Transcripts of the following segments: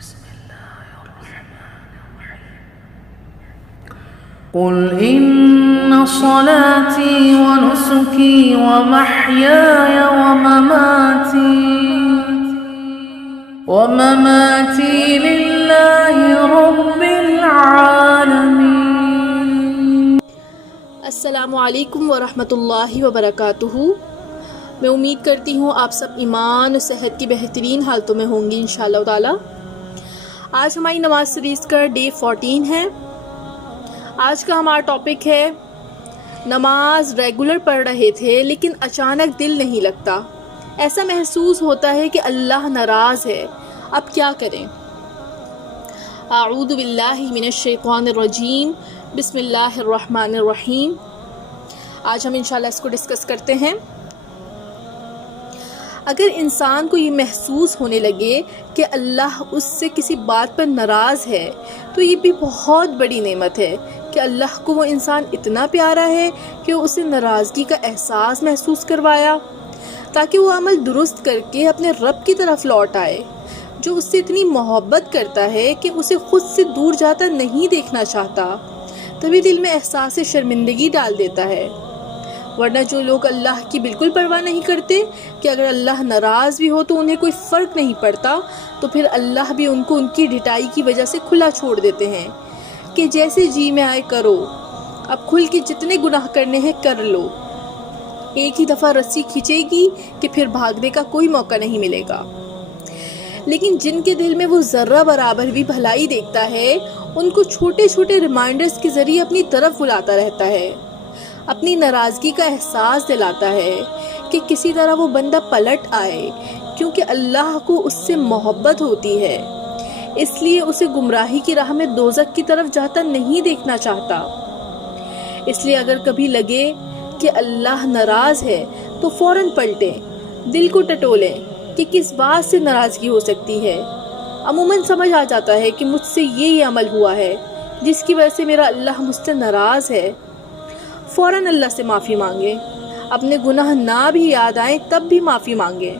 بسم الله الرحمن الرحيم قل إن صلاتي ونسكي ومحياي ومماتي لله رب العالمين۔ السلام علیکم ورحمۃ اللہ وبرکاتہ۔ میں امید کرتی ہوں آپ سب ایمان اور صحت کی بہترین حالتوں میں ہوں گی انشاءاللہ تعالی۔ آج ہماری نماز سیریز کا ڈے 14 ہے۔ آج کا ہمارا ٹاپک ہے نماز ریگولر پڑھ رہے تھے لیکن اچانک دل نہیں لگتا، ایسا محسوس ہوتا ہے کہ اللہ ناراض ہے، اب کیا کریں؟ اعوذ باللہ من الشیطان الرجیم، بسم اللہ الرحمن الرحیم۔ آج ہم انشاءاللہ اس کو ڈسکس کرتے ہیں۔ اگر انسان کو یہ محسوس ہونے لگے کہ اللہ اس سے کسی بات پر ناراض ہے تو یہ بھی بہت بڑی نعمت ہے کہ اللہ کو وہ انسان اتنا پیارا ہے کہ اسے ناراضگی کا احساس محسوس کروایا تاکہ وہ عمل درست کر کے اپنے رب کی طرف لوٹ آئے، جو اس سے اتنی محبت کرتا ہے کہ اسے خود سے دور جاتا نہیں دیکھنا چاہتا، تبھی دل میں احساس شرمندگی ڈال دیتا ہے۔ ورنہ جو لوگ اللہ کی بالکل پرواہ نہیں کرتے کہ اگر اللہ ناراض بھی ہو تو انہیں کوئی فرق نہیں پڑتا، تو پھر اللہ بھی ان کو ان کی ڈھٹائی کی وجہ سے کھلا چھوڑ دیتے ہیں کہ جیسے جی میں آئے کرو، اب کھل کے جتنے گناہ کرنے ہیں کر لو۔ ایک ہی دفعہ رسی کھینچے گی کہ پھر بھاگنے کا کوئی موقع نہیں ملے گا۔ لیکن جن کے دل میں وہ ذرہ برابر بھی بھلائی دیکھتا ہے، ان کو چھوٹے چھوٹے ریمائنڈرز کے ذریعے اپنی طرف بلاتا رہتا ہے، اپنی ناراضگی کا احساس دلاتا ہے کہ کسی طرح وہ بندہ پلٹ آئے، کیونکہ اللہ کو اس سے محبت ہوتی ہے، اس لیے اسے گمراہی کی راہ میں دوزخ کی طرف جاتا نہیں دیکھنا چاہتا۔ اس لیے اگر کبھی لگے کہ اللہ ناراض ہے تو فوراً پلٹیں، دل کو ٹٹولیں کہ کس بات سے ناراضگی ہو سکتی ہے۔ عموماً سمجھ آ جاتا ہے کہ مجھ سے یہ عمل ہوا ہے جس کی وجہ سے میرا اللہ مجھ سے ناراض ہے۔ فوراً اللہ سے معافی مانگیں، اپنے گناہ نہ بھی یاد آئیں تب بھی معافی مانگیں،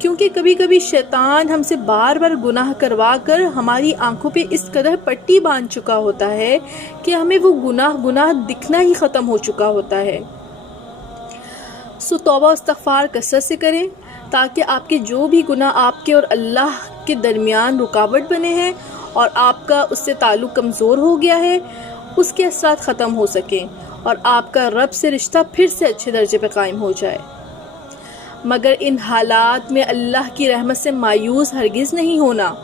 کیونکہ کبھی کبھی شیطان ہم سے بار بار گناہ کروا کر ہماری آنکھوں پہ اس قدر پٹی باندھ چکا ہوتا ہے کہ ہمیں وہ گناہ دکھنا ہی ختم ہو چکا ہوتا ہے۔ سو توبہ استغفار کثرت سے کریں تاکہ آپ کے جو بھی گناہ آپ کے اور اللہ کے درمیان رکاوٹ بنے ہیں اور آپ کا اس سے تعلق کمزور ہو گیا ہے، اس کے اثرات ختم ہو سکیں اور آپ کا رب سے رشتہ پھر سے اچھے درجے پہ قائم ہو جائے۔ مگر ان حالات میں اللہ کی رحمت سے مایوس ہرگز نہیں ہونا،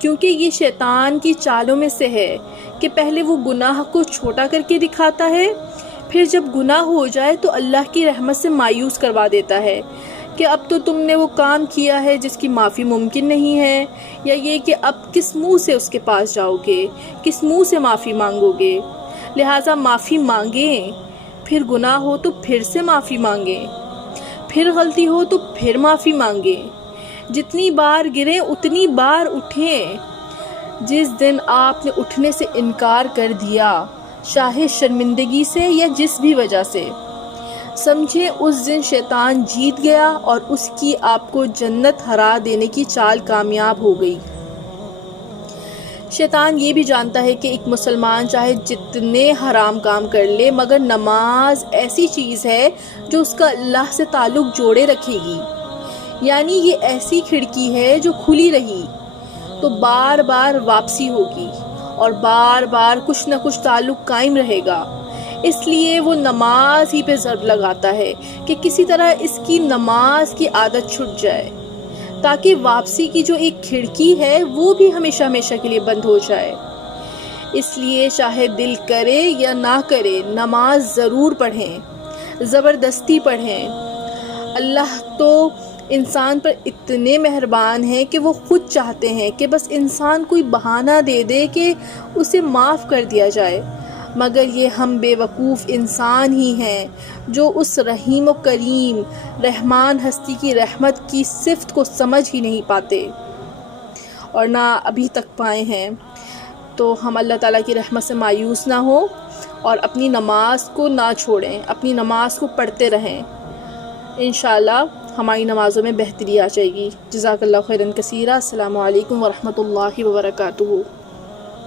کیونکہ یہ شیطان کی چالوں میں سے ہے کہ پہلے وہ گناہ کو چھوٹا کر کے دکھاتا ہے، پھر جب گناہ ہو جائے تو اللہ کی رحمت سے مایوس کروا دیتا ہے کہ اب تو تم نے وہ کام کیا ہے جس کی معافی ممکن نہیں ہے، یا یہ کہ اب کس منہ سے اس کے پاس جاؤ گے، کس منہ سے معافی مانگو گے۔ لہٰذا معافی مانگیں، پھر گناہ ہو تو پھر سے معافی مانگیں، پھر غلطی ہو تو پھر معافی مانگیں، جتنی بار گریں اتنی بار اٹھیں۔ جس دن آپ نے اٹھنے سے انکار کر دیا، چاہے شرمندگی سے یا جس بھی وجہ سے، سمجھیں اس دن شیطان جیت گیا اور اس کی آپ کو جنت ہرا دینے کی چال کامیاب ہو گئی۔ شیطان یہ بھی جانتا ہے کہ ایک مسلمان چاہے جتنے حرام کام کر لے، مگر نماز ایسی چیز ہے جو اس کا اللہ سے تعلق جوڑے رکھے گی، یعنی یہ ایسی کھڑکی ہے جو کھلی رہی تو بار بار واپسی ہوگی اور بار بار کچھ نہ کچھ تعلق قائم رہے گا۔ اس لیے وہ نماز ہی پہ ضرب لگاتا ہے کہ کسی طرح اس کی نماز کی عادت چھٹ جائے، تاکہ واپسی کی جو ایک کھڑکی ہے وہ بھی ہمیشہ ہمیشہ کے لیے بند ہو جائے۔ اس لیے چاہے دل کرے یا نہ کرے نماز ضرور پڑھیں، زبردستی پڑھیں۔ اللہ تو انسان پر اتنے مہربان ہیں کہ وہ خود چاہتے ہیں کہ بس انسان کوئی بہانہ دے دے کہ اسے معاف کر دیا جائے، مگر یہ ہم بے وقوف انسان ہی ہیں جو اس رحیم و کریم رحمان ہستی کی رحمت کی صفت کو سمجھ ہی نہیں پاتے اور نہ ابھی تک پائے ہیں۔ تو ہم اللہ تعالیٰ کی رحمت سے مایوس نہ ہوں اور اپنی نماز کو نہ چھوڑیں، اپنی نماز کو پڑھتے رہیں۔ انشاءاللہ ہماری نمازوں میں بہتری آ جائے گی۔ جزاک اللہ خیراً کثیرا۔ السلام علیکم ورحمۃ اللہ وبرکاتہ۔